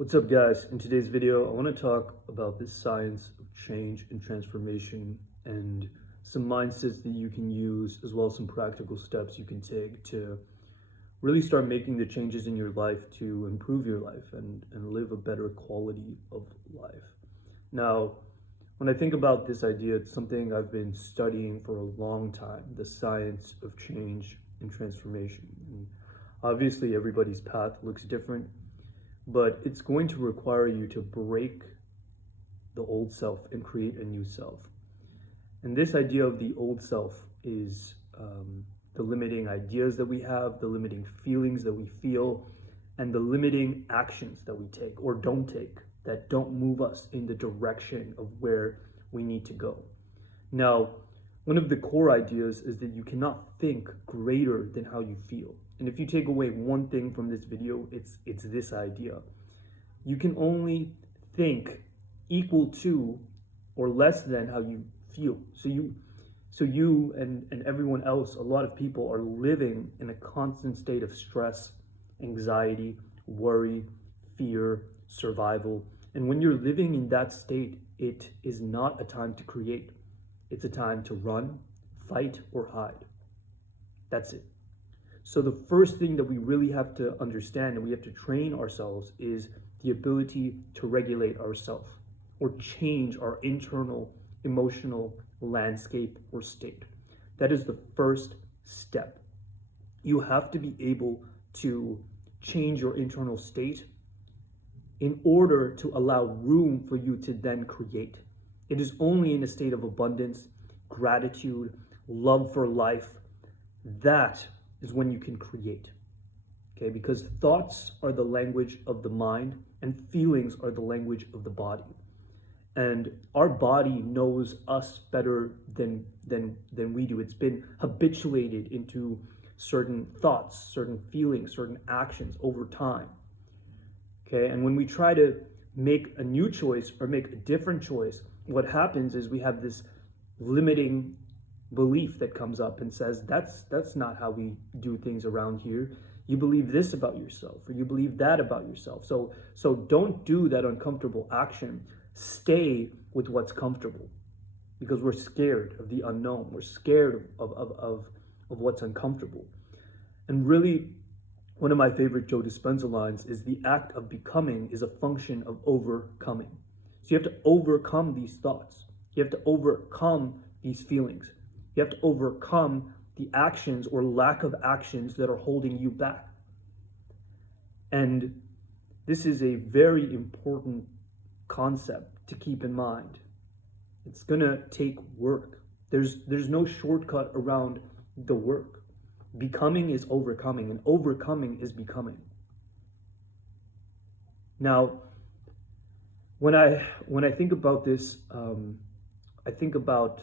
What's up, guys? In today's video, I want to talk about the science of change and transformation and some mindsets that you can use, as well as some practical steps you can take to really start making the changes in your life to improve your life and live a better quality of life. Now, when I think about this idea, it's something I've been studying for a long time, the science of change and transformation. And obviously, everybody's path looks different, but it's going to require you to break the old self and create a new self. And this idea of the old self is the limiting ideas that we have, the limiting feelings that we feel, and the limiting actions that we take or don't take that don't move us in the direction of where we need to go. Now, one of the core ideas is that you cannot think greater than how you feel. And if you take away one thing from this video, it's this idea. You can only think equal to or less than how you feel. So you and everyone else, a lot of people are living in a constant state of stress, anxiety, worry, fear, survival. And when you're living in that state, it is not a time to create. It's a time to run, fight, or hide. That's it. So the first thing that we really have to understand and we have to train ourselves is the ability to regulate ourselves or change our internal emotional landscape or state. That is the first step. You have to be able to change your internal state in order to allow room for you to then create. It is only in a state of abundance, gratitude, love for life, that is when you can create. Okay, because thoughts are the language of the mind and feelings are the language of the body. And our body knows us better than we do. It's been habituated into certain thoughts, certain feelings, certain actions over time. Okay, and when we try to make a new choice or make a different choice, what happens is we have this limiting belief that comes up and says, that's not how we do things around here. You believe this about yourself, or you believe that about yourself. So don't do that uncomfortable action. Stay with what's comfortable, because we're scared of the unknown. We're scared of what's uncomfortable. And really, one of my favorite Joe Dispenza lines is the act of becoming is a function of overcoming. So you have to overcome these thoughts. You have to overcome these feelings. You have to overcome the actions or lack of actions that are holding you back. And this is a very important concept to keep in mind. It's gonna take work. There's no shortcut around the work. Becoming is overcoming, and overcoming is becoming. Now, when I think about this, I think about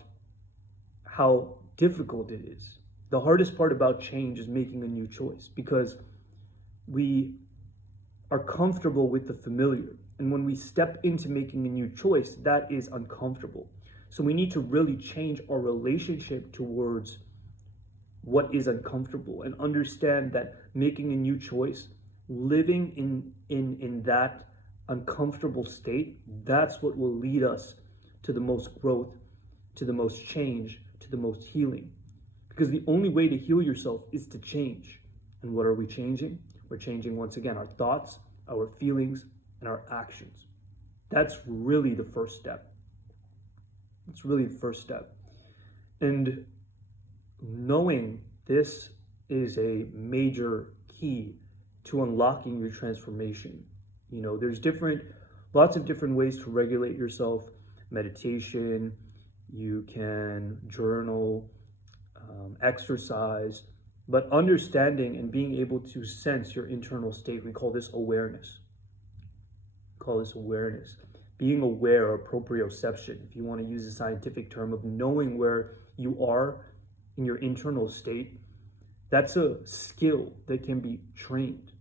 how difficult it is. The hardest part about change is making a new choice, because we are comfortable with the familiar. And when we step into making a new choice, that is uncomfortable. So we need to really change our relationship towards what is uncomfortable and understand that making a new choice, living in that uncomfortable state, that's what will lead us to the most growth, to the most change, to the most healing. Because the only way to heal yourself is to change. And what are we changing? We're changing, once again, our thoughts, our feelings, and our actions. That's really the first step. It's really the first step. And knowing this is a major key to unlocking your transformation. You know, there's lots of different ways to regulate yourself. Meditation, you can journal, exercise, but understanding and being able to sense your internal state, we call this awareness. Being aware, or proprioception, if you want to use a scientific term, of knowing where you are in your internal state. That's a skill that can be trained.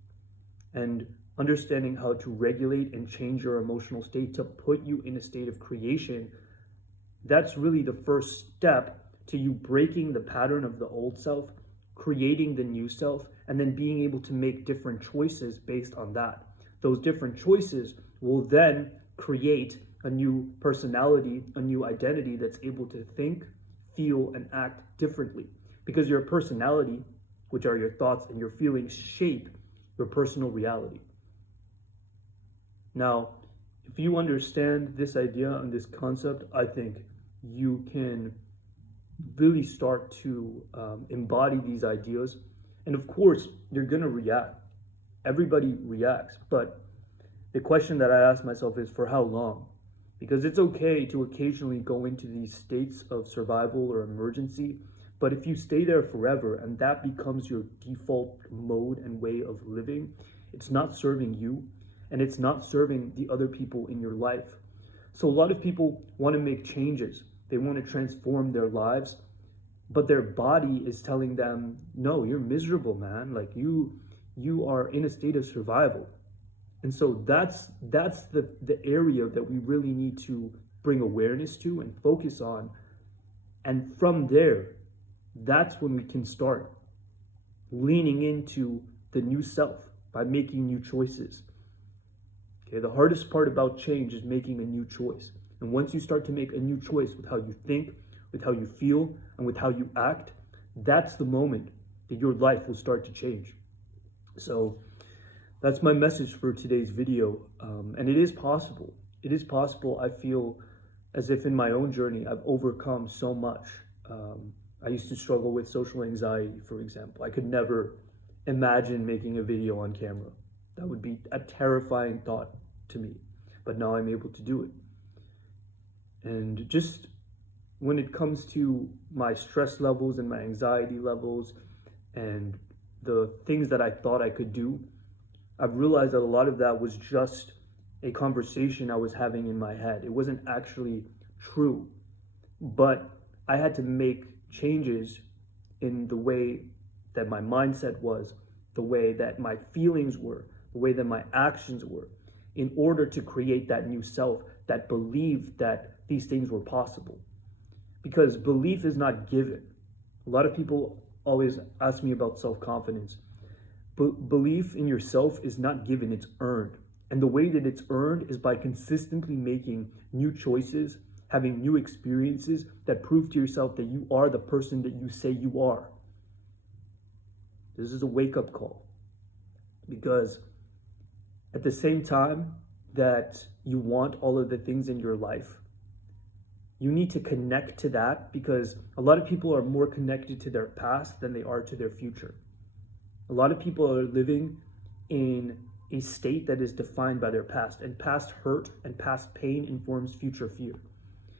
And understanding how to regulate and change your emotional state to put you in a state of creation, that's really the first step to you breaking the pattern of the old self, creating the new self, and then being able to make different choices based on that. Those different choices will then create a new personality, a new identity that's able to think, feel, and act differently. Because your personality, which are your thoughts and your feelings, shape your personal reality. Now, if you understand this idea and this concept, I think you can really start to embody these ideas. And of course, you're going to react. Everybody reacts. But the question that I ask myself is, for how long? Because it's okay to occasionally go into these states of survival or emergency. But if you stay there forever and that becomes your default mode and way of living, it's not serving you and it's not serving the other people in your life. So a lot of people want to make changes. They want to transform their lives, but their body is telling them, no, you're miserable, man. Like you are in a state of survival. And so that's the area that we really need to bring awareness to and focus on. And from there, that's when we can start leaning into the new self by making new choices. Okay, the hardest part about change is making a new choice. And once you start to make a new choice with how you think, with how you feel, and with how you act, that's the moment that your life will start to change. So that's my message for today's video. And it is possible. It is possible. I feel as if in my own journey, I've overcome so much. I used to struggle with social anxiety, for example. I could never imagine making a video on camera. That would be a terrifying thought to me. But now I'm able to do it. And just when it comes to my stress levels and my anxiety levels and the things that I thought I could do, I've realized that a lot of that was just a conversation I was having in my head. It wasn't actually true. But I had to make changes in the way that my mindset was, the way that my feelings were, the way that my actions were, in order to create that new self that believed that these things were possible. Because belief is not given. A lot of people always ask me about self-confidence. Belief in yourself is not given, it's earned. And the way that it's earned is by consistently making new choices, having new experiences that prove to yourself that you are the person that you say you are. This is a wake-up call. Because at the same time that you want all of the things in your life, you need to connect to that, because a lot of people are more connected to their past than they are to their future. A lot of people are living in a state that is defined by their past, and past hurt and past pain informs future fear.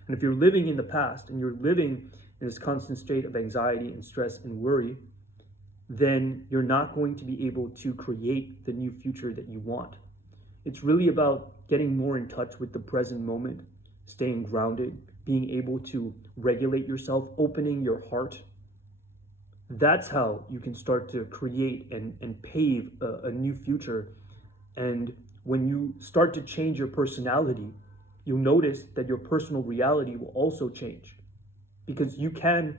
And if you're living in the past and you're living in this constant state of anxiety and stress and worry, then you're not going to be able to create the new future that you want. It's really about getting more in touch with the present moment, staying grounded, being able to regulate yourself, opening your heart. That's how you can start to create and pave a new future. And when you start to change your personality, you'll notice that your personal reality will also change, because you can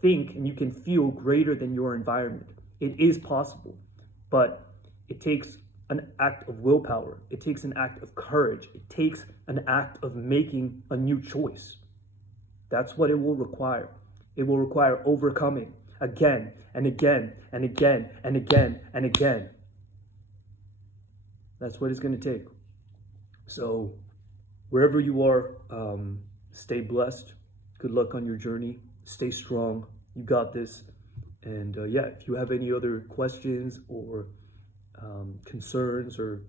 think and you can feel greater than your environment. It is possible, but it takes an act of willpower. It takes an act of courage. It takes an act of making a new choice. That's what it will require. It will require overcoming again and again and again and again and again. That's what it's going to take. So wherever you are, stay blessed. Good luck on your journey. Stay strong. You got this. And if you have any other questions or concerns, or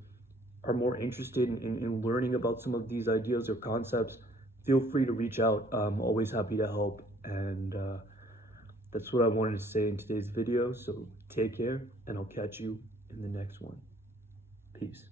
are more interested in learning about some of these ideas or concepts, feel free to reach out. I'm always happy to help. And that's what I wanted to say in today's video. So take care, and I'll catch you in the next one. Peace.